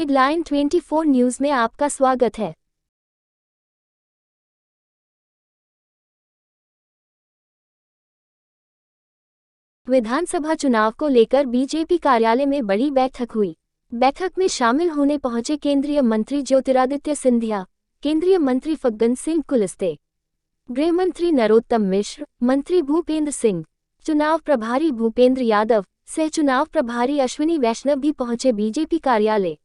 Headline 24 news में आपका स्वागत है। विधानसभा चुनाव को लेकर बीजेपी कार्यालय में बड़ी बैठक हुई। बैठक में शामिल होने पहुंचे केंद्रीय मंत्री ज्योतिरादित्य सिंधिया, केंद्रीय मंत्री फग्गन सिंह कुलस्ते, गृह मंत्री नरोत्तम मिश्र, मंत्री भूपेंद्र सिंह, चुनाव प्रभारी भूपेंद्र यादव, सह चुनाव प्रभारी अश्विनी वैष्णव भी पहुंचे बीजेपी कार्यालय।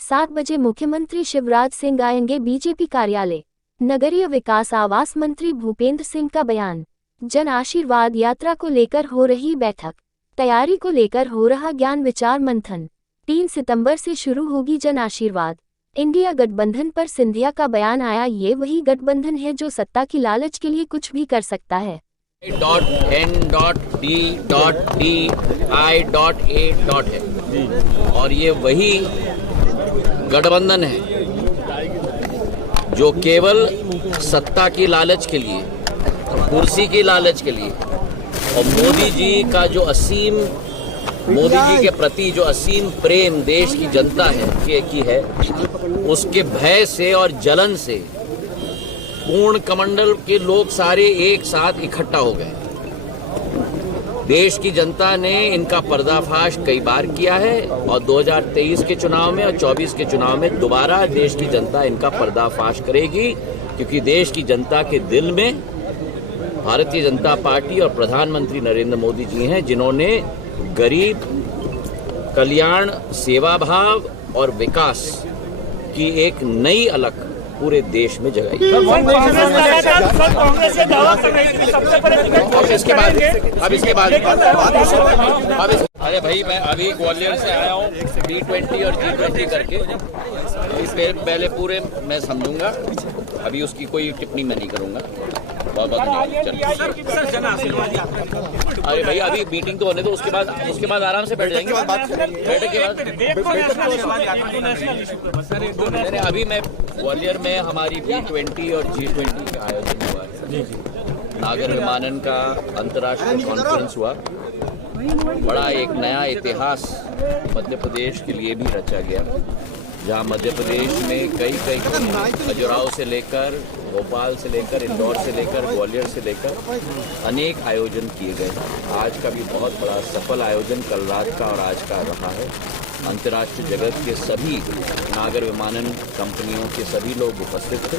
7 बजे मुख्यमंत्री शिवराज सिंह आएंगे बीजेपी कार्यालय। नगरीय विकास आवास मंत्री भूपेंद्र सिंह का बयान। जन आशीर्वाद यात्रा को लेकर हो रही बैठक। तैयारी को लेकर हो रहा ज्ञान विचार मंथन। 3 सितंबर से शुरू होगी जन आशीर्वाद। इंडिया गठबंधन पर सिंधिया का बयान आया। ये वही गठबंधन है जो सत्ता की लालच के लिए कुछ भी कर सकता है। .N.D.I.A. है और ये वही गठबंधन है जो केवल सत्ता की लालच के लिए, कुर्सी की लालच के लिए और मोदी जी के प्रति जो असीम प्रेम देश की जनता है उसके भय से और जलन से पूर्ण कमंडल के लोग सारे एक साथ इकट्ठा हो गए। देश की जनता ने इनका पर्दाफाश कई बार किया है और 2023 के चुनाव में और 24 के चुनाव में दोबारा देश की जनता इनका पर्दाफाश करेगी, क्योंकि देश की जनता के दिल में भारतीय जनता पार्टी और प्रधानमंत्री नरेंद्र मोदी जी हैं, जिन्होंने गरीब कल्याण, सेवा भाव और विकास की एक नई अलख पूरे देश में जगाई। अरे भाई, मैं अभी ग्वालियर से आया हूँ B20 और G20 करके। पहले पूरे मैं समझूंगा, अभी उसकी कोई टिप्पणी मैं नहीं करूंगा। बहुत अरे भाई, अभी मीटिंग तो होने दो, उसके बाद आराम से बैठ जाएंगे। बैठक के बाद अभी मैं ग्वालियर में हमारी B20 और G20 का आयोजन हुआ है। नागर विमानन का अंतर्राष्ट्रीय कॉन्फ्रेंस हुआ। बड़ा एक नया इतिहास मध्य प्रदेश के लिए भी रचा गया, जहाँ मध्य प्रदेश में कई खजुराहो से लेकर, भोपाल से लेकर, इंदौर से लेकर, ग्वालियर से लेकर अनेक आयोजन किए गए। आज का भी बहुत बड़ा सफल आयोजन कल रात का और आज का रहा है। अंतर्राष्ट्रीय जगत के सभी नागर विमानन कंपनियों के सभी लोग उपस्थित थे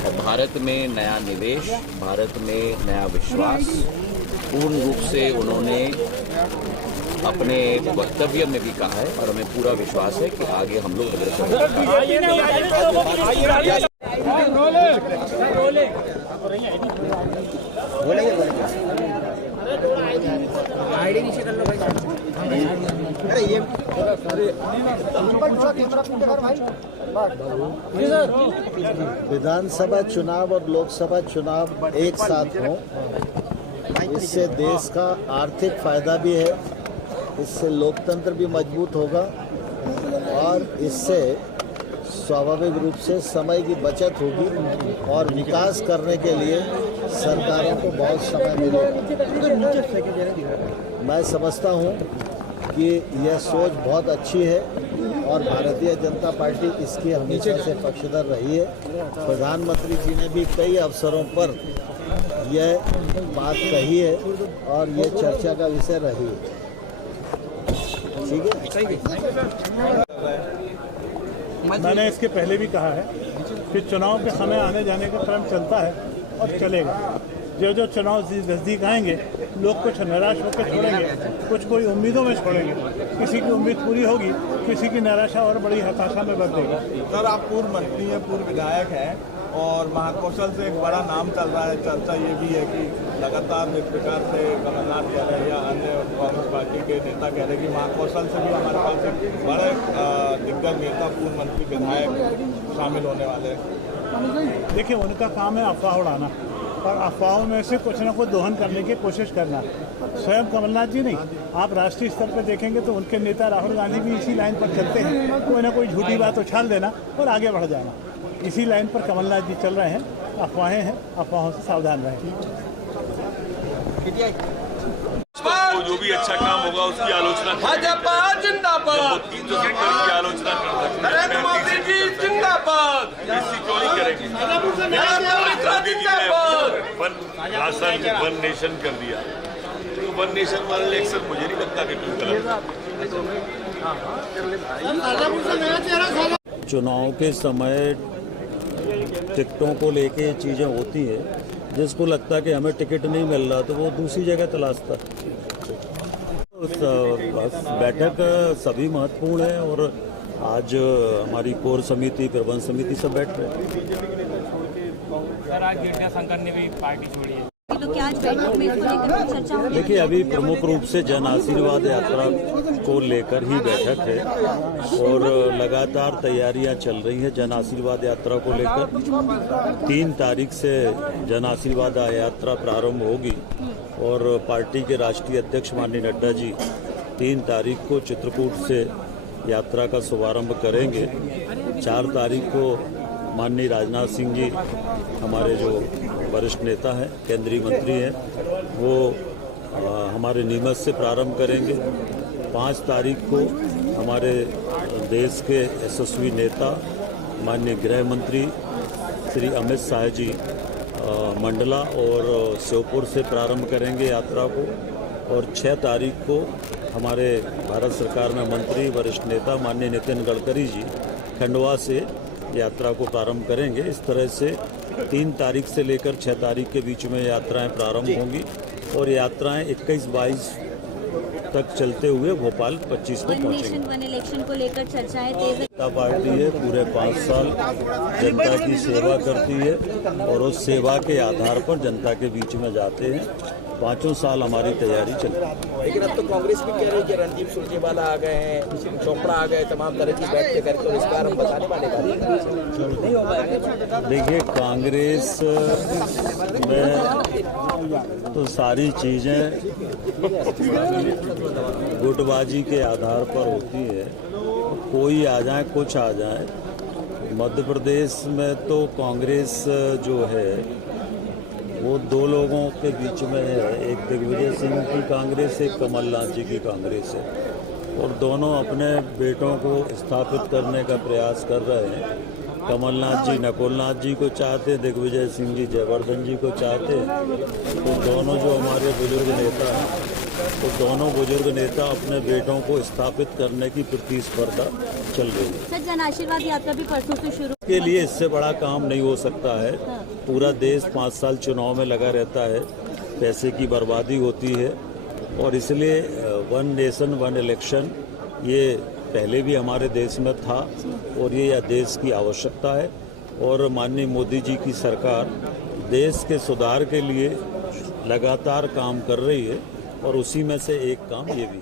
और भारत में नया निवेश, भारत में नया विश्वास पूर्ण रूप से उन्होंने अपने वक्तव्य में भी कहा है और हमें पूरा विश्वास है कि आगे हम लोग अग्रसर विधानसभा चुनाव और लोकसभा चुनाव एक साथ हों, इससे देश का आर्थिक फायदा भी है, इससे लोकतंत्र भी मजबूत होगा और इससे स्वाभाविक रूप से समय की बचत होगी और विकास करने के लिए सरकारों को बहुत समय मिलेगा। मैं समझता हूँ कि यह सोच बहुत अच्छी है और भारतीय जनता पार्टी इसकी हमेशा से पक्षधर रही है। प्रधानमंत्री जी ने भी कई अवसरों पर यह बात कही है और ये चर्चा का विषय रही है। ठीक है, मैंने इसके पहले भी कहा है कि चुनाव के समय आने जाने का क्रम चलता है और चलेगा। जो चुनाव नज़दीक आएंगे, लोग कुछ निराश होकर छोड़ेंगे, कुछ कोई उम्मीदों में छोड़ेंगे। किसी की उम्मीद पूरी होगी, किसी की निराशा और बड़ी हताशा में बदलेगा। सर, आप पूर्व मंत्री हैं, पूर्व विधायक हैं और महाकौशल से एक बड़ा नाम चल रहा है। चर्चा ये भी है कि लगातार इस प्रकार से कमलनाथ कह रहे हैं या अन्य कांग्रेस पार्टी के नेता कह रहे हैं कि महाकौशल से भी हमारे पास एक बड़े दिग्गज नेता, पूर्व मंत्री, विधायक शामिल होने वाले हैं। देखिए, उनका काम है अफवाह उड़ाना और अफवाहों में से कुछ न कुछ दोहन करने की कोशिश करना। स्वयं कमलनाथ जी नहीं, आप राष्ट्रीय स्तर पर देखेंगे तो उनके नेता राहुल गांधी भी इसी लाइन पर चलते हैं। कोई ना कोई झूठी बात उछाल देना और आगे बढ़ जाना, इसी लाइन पर कमलनाथ जी चल रहे हैं। अफवाहें हैं, अफवाहों से सावधान रहें। तो जो भी अच्छा काम होगा उसकी आलोचना भाजपा जिंदाबाद, 300 सेक्टर की आलोचना कर सकते नरेंद्र मोदी जी जिंदाबाद, हैं, क्यों नहीं करेंगे? जिंदाबाद। राशन वन नेशन कर दिया, तो वन नेशन वाला इलेक्शन मुझे नहीं लगता कि कोई गलत। चुनाव के समय टिकटों को लेके चीज़ें होती है, जिसको लगता है कि हमें टिकट नहीं मिल रहा तो वो दूसरी जगह तलाशता है। बैठक सभी महत्वपूर्ण है और आज हमारी कोर समिति, प्रबंध समिति सब बैठ रहे हैं। सर, आज गिरजा शंकर ने भी पार्टी छोड़ी है, तो क्या आज बैठक में इसको लेकर चर्चा होगी? देखिए, अभी प्रमुख रूप से जन आशीर्वाद यात्रा को लेकर ही बैठक है और लगातार तैयारियां चल रही हैं जन आशीर्वाद यात्रा को लेकर। 3 तारीख से जन आशीर्वाद यात्रा प्रारंभ होगी और पार्टी के राष्ट्रीय अध्यक्ष माननीय नड्डा जी 3 तारीख को चित्रकूट से यात्रा का शुभारंभ करेंगे। 4 तारीख को माननीय राजनाथ सिंह जी, हमारे जो वरिष्ठ नेता हैं, केंद्रीय मंत्री हैं, वो हमारे नीमच से प्रारंभ करेंगे। 5 तारीख को हमारे देश के यशस्वी नेता माननीय गृह मंत्री श्री अमित शाह जी मंडला और श्योपुर से प्रारंभ करेंगे यात्रा को। और 6 तारीख को हमारे भारत सरकार में मंत्री, वरिष्ठ नेता माननीय नितिन गडकरी जी खंडवा से यात्रा को प्रारंभ करेंगे। इस तरह से 3 तारीख से लेकर 6 तारीख के बीच में यात्राएं प्रारंभ होंगी और यात्राएं 21-22 तक चलते हुए भोपाल 25 को पहुंचेंगे। वन इलेक्शन को लेकर चर्चाएं तेज। जनता पार्टी है, पूरे 5 साल जनता की सेवा करती है और उस सेवा के आधार पर जनता के बीच में जाते हैं। 5 साल हमारी तैयारी चल रही है। लेकिन अब तो कांग्रेस भी कह रही है कि रणदीप सुरजेवाला आ गए हैं, चोपड़ा आ गए, तमाम तरह की बैठकें करके और इस बार हम बताने वाले नहीं हो पाएगा। देखिए, कांग्रेस में तो सारी चीज़ें गुटबाजी के आधार पर होती है, कोई आ जाए कुछ आ जाए। मध्य प्रदेश में तो कांग्रेस जो है वो 2 लोगों के बीच में है, एक दिग्विजय सिंह की कांग्रेस, एक कमलनाथ जी की कांग्रेस है और दोनों अपने बेटों को स्थापित करने का प्रयास कर रहे हैं। कमलनाथ जी नकुलनाथ जी को चाहते, दिग्विजय सिंह जी जयवर्धन जी को चाहते। तो दोनों जो हमारे बुजुर्ग नेता हैं, तो दोनों बुजुर्ग नेता अपने बेटों को स्थापित करने की प्रतिस्पर्धा चल रही है। सर, जन आशीर्वाद यात्रा भी परसों से शुरू के लिए इससे बड़ा काम नहीं हो सकता है। पूरा देश 5 साल चुनाव में लगा रहता है, पैसे की बर्बादी होती है और इसलिए वन नेशन वन इलेक्शन ये पहले भी हमारे देश में था और ये देश की आवश्यकता है और माननीय मोदी जी की सरकार देश के सुधार के लिए लगातार काम कर रही है और उसी में से एक काम ये भी।